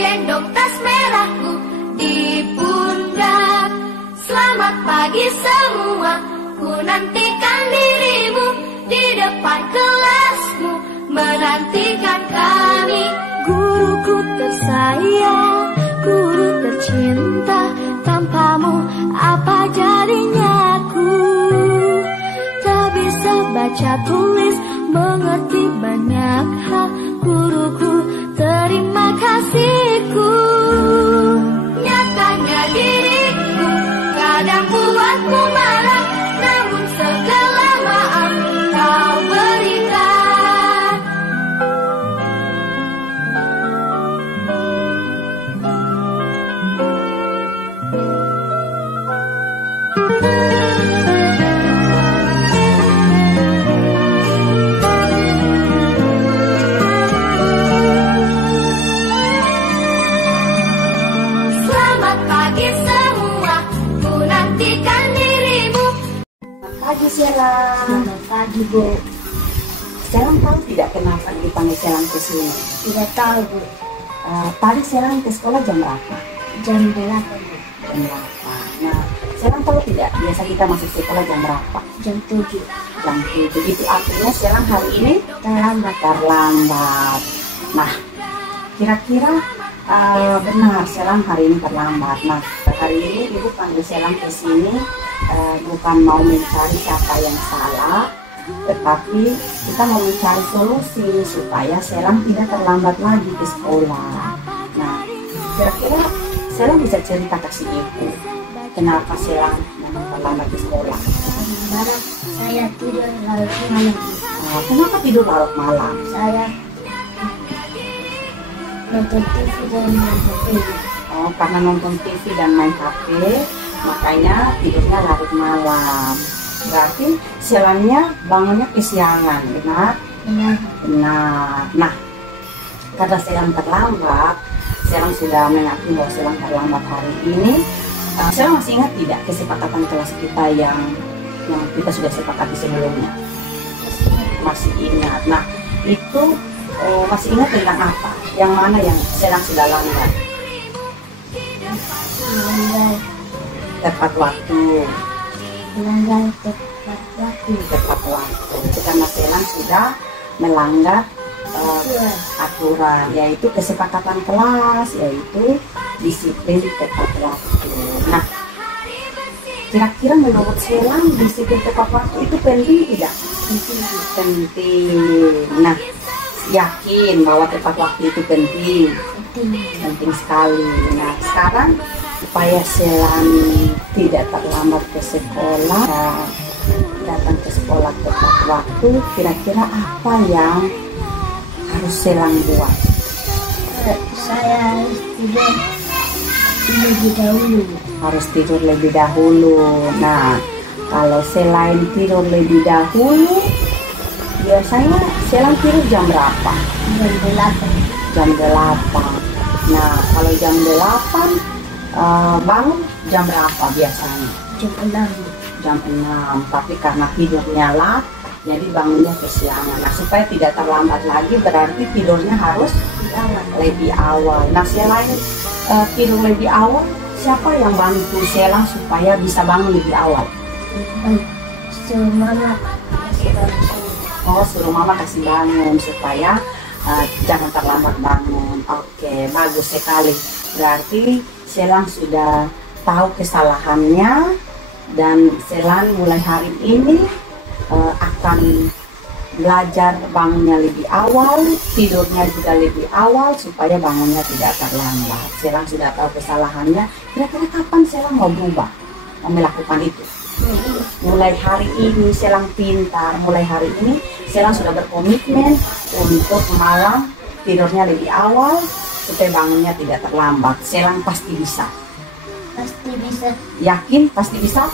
gendong tas merahku di pundak. Selamat pagi semua, ku nantikan dirimu di depan kelasmu, menantikan kami. Guruku tersayang, guru tercinta, tanpamu apa jadinya aku? Tak bisa baca tulis, mengerti banyak hal. Guruku, terima kasihku. Nyatanya diriku kadang buatku marah, namun segala maaf kau berikan. Selamat pagi semua, ku nantikan dirimu. Pagi Selang. Selamat pagi, Bu. Selang tahu tidak kenapa dipanggil Selang ke sini? Tidak tahu, Bu. Tadi Selang ke sekolah jam berapa? Jam 8, Bu. Jam 8. Nah, Selang tahu tidak biasa kita masuk sekolah jam berapa? Jam 7. Jam 7. Itu artinya Selang hari ini Terlambat. terlambat. Nah, kira-kira benar Selang hari ini terlambat. Nah, hari ini Ibu panggil Selang ke sini bukan mau mencari siapa yang salah, tetapi kita mau mencari solusi supaya Selang tidak terlambat lagi ke sekolah. Nah, kira-kira Selang bisa cerita kasih Ibu kenapa Selang terlambat ke sekolah? Karena saya tidur larut malam. Kenapa tidur larut malam? Saya nonton TV dan main HP. Oh, karena nonton TV dan main HP, makanya tidurnya larut malam. Berarti Selangnya bangunnya kesiangan, benar? Benar. Benar. Nah, karena Selang terlambat, Selang sudah mengakui bahwa Selang terlambat hari ini. Selang masih ingat tidak kesepakatan kelas kita yang kita sudah sepakati sebelumnya? Masih ingat. Nah, itu masih ingat tentang apa? Yang mana yang Selang sudah lambat? Melanggar Tepat waktu. tepat waktu. Tepat waktu. Itu karena Selang sudah melanggar aturan, yaitu kesepakatan kelas, yaitu disiplin tepat waktu. Nah, kira-kira menurut Selang disiplin tepat waktu itu penting tidak? Penting. Nah, yakin bahwa tepat waktu itu penting? Penting sekali. Nah, sekarang supaya Selang tidak terlambat ke sekolah, datang ke sekolah tepat waktu, kira-kira apa yang harus Selang buat? Saya tidur lebih dahulu. Harus tidur lebih dahulu. Nah, kalau selain tidur lebih dahulu, biasanya Selang tidur jam berapa? Jam 8. Jam 8. Nah, kalau jam 8 bangun jam berapa biasanya? Jam 6. Jam 6. Tapi karena tidurnya lat, jadi bangunnya kesiangan. Nah, supaya tidak terlambat lagi, berarti tidurnya harus lebih awal. Nah, selain tidur lebih awal, siapa yang bantu Selang supaya bisa bangun lebih awal? Suruh mama kasih bangun. Oh, suruh mama kasih bangun supaya jangan terlambat bangun. Oke, bagus sekali. Berarti Selang sudah tahu kesalahannya dan Selang mulai hari ini akan belajar bangunnya lebih awal, tidurnya juga lebih awal supaya bangunnya tidak terlambat. Selang sudah tahu kesalahannya. Kira-kira kapan Selang mau berubah, mau melakukan itu? Mulai hari ini Selang pintar. Mulai hari ini Selang sudah berkomitmen untuk malam tidurnya lebih awal supaya bangunnya tidak terlambat. Selang pasti bisa. Pasti bisa. Yakin pasti bisa?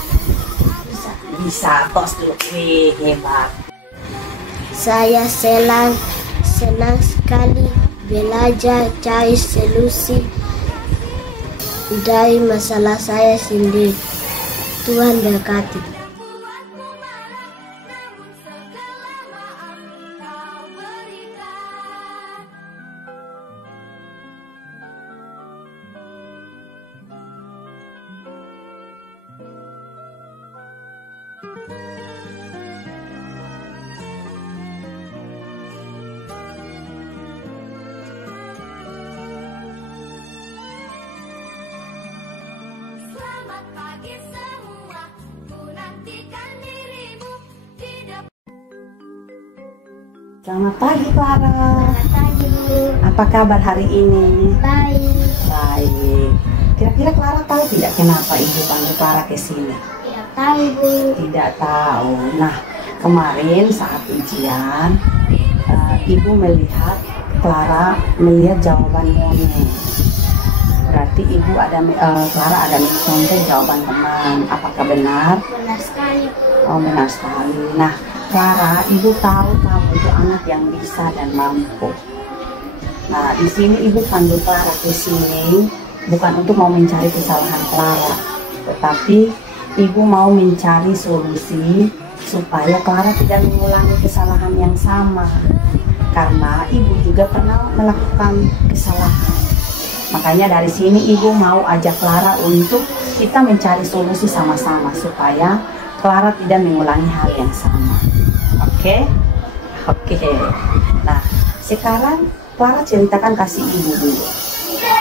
Bisa. Bisa. Tos dulu. Wih, hebat. Saya senang sekali belajar cari solusi dari masalah saya sendiri. Tuhan berkati. Selamat pagi semua, ku nantikan dirimu di depan. Selamat pagi Clara. Selamat pagi, Bu. Apa kabar hari ini? Baik. Baik. Kira-kira Clara tahu tidak kenapa ibu panggil Clara ke sini? Tidak tahu, Bu. Tidak tahu. Nah, kemarin saat ujian, ibu melihat Clara melihat jawaban Mone. Berarti ibu Clara ada mencontoh jawaban teman. Apakah benar? Benar sekali, Bu. Oh, benar sekali. Nah, Clara, ibu tahu kamu itu anak yang bisa dan mampu. Nah, di sini ibu panggil Clara ke sini bukan untuk mau mencari kesalahan Clara, tetapi ibu mau mencari solusi supaya Clara tidak mengulangi kesalahan yang sama. Karena ibu juga pernah melakukan kesalahan. Makanya dari sini ibu mau ajak Clara untuk kita mencari solusi sama-sama supaya Clara tidak mengulangi hal yang sama. Oke? Oke. Nah, sekarang Clara ceritakan kasih ibu dulu.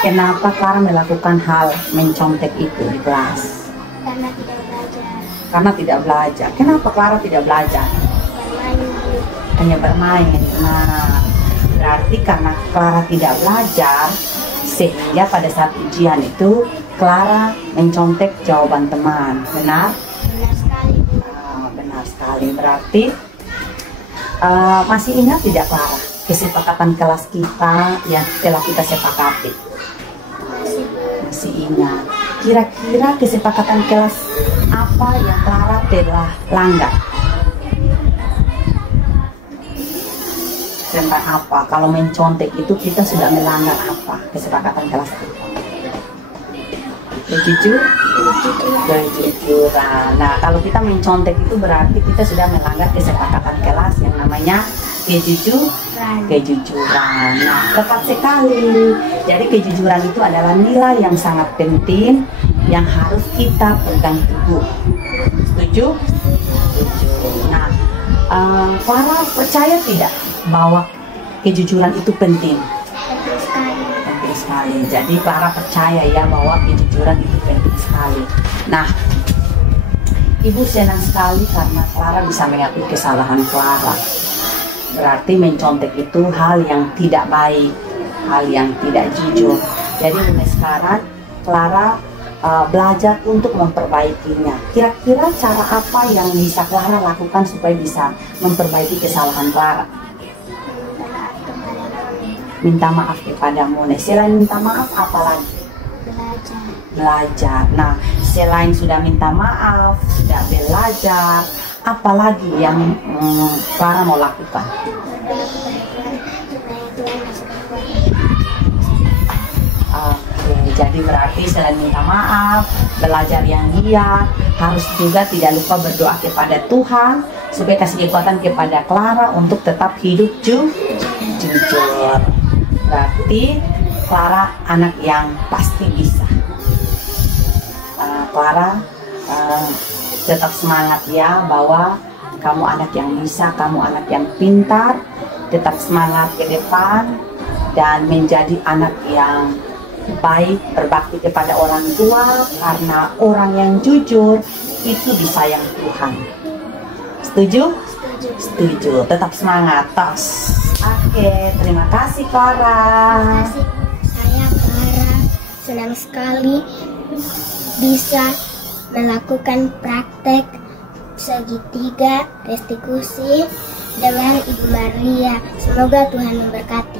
Kenapa Clara melakukan hal mencontek itu di kelas? Karena tidak belajar. Karena tidak belajar. Kenapa Clara tidak belajar? Bermain, Bu. Hanya bermain. Nah, berarti karena Clara tidak belajar, sehingga pada saat ujian itu Clara mencontek jawaban teman. Benar? Benar sekali, Bu. Benar sekali. Berarti masih ingat tidak Clara kesepakatan kelas kita yang telah kita sepakati? Masih, Bu. Masih ingat. Kira-kira kesepakatan kelas apa yang Clara telah langgar? Tentang apa? Kalau mencontek itu kita sudah melanggar apa? Kesepakatan kelas apa? Kejujuran. Nah, kalau kita mencontek itu berarti kita sudah melanggar kesepakatan kelas yang namanya kejujuran. Nah, tepat sekali. Jadi kejujuran itu adalah nilai yang sangat penting yang harus kita pegang teguh. Setuju? Setuju. Nah, Clara percaya tidak bahwa kejujuran itu penting? Penting sekali. Penting sekali. Jadi Clara percaya ya bahwa kejujuran itu penting sekali. Nah, ibu senang sekali karena Clara bisa mengakui kesalahan Clara. Berarti mencontek itu hal yang tidak baik, hal yang tidak jujur. Jadi mulai sekarang Clara belajar untuk memperbaikinya. Kira-kira cara apa yang bisa Clara lakukan supaya bisa memperbaiki kesalahan Clara? Minta maaf kepada Mone. Selain minta maaf, apa lagi? Belajar. Belajar. Nah, selain sudah minta maaf, sudah belajar, apa lagi yang Clara mau lakukan? Oke, jadi berarti selain minta maaf, belajar yang giat, harus juga tidak lupa berdoa kepada Tuhan supaya kasih kekuatan kepada Clara untuk tetap hidup jujur. Berarti Clara anak yang pasti bisa. Clara tetap semangat ya, bahwa kamu anak yang bisa, kamu anak yang pintar. Tetap semangat ke depan dan menjadi anak yang baik, berbakti kepada orang tua, karena orang yang jujur itu disayang Tuhan. Setuju? Setuju. Tetap semangat, tos. Oke, terima kasih Clara. Terima kasih. Saya Clara senang sekali bisa melakukan praktek segitiga restitusi dengan Ibu Maria. Semoga Tuhan memberkati.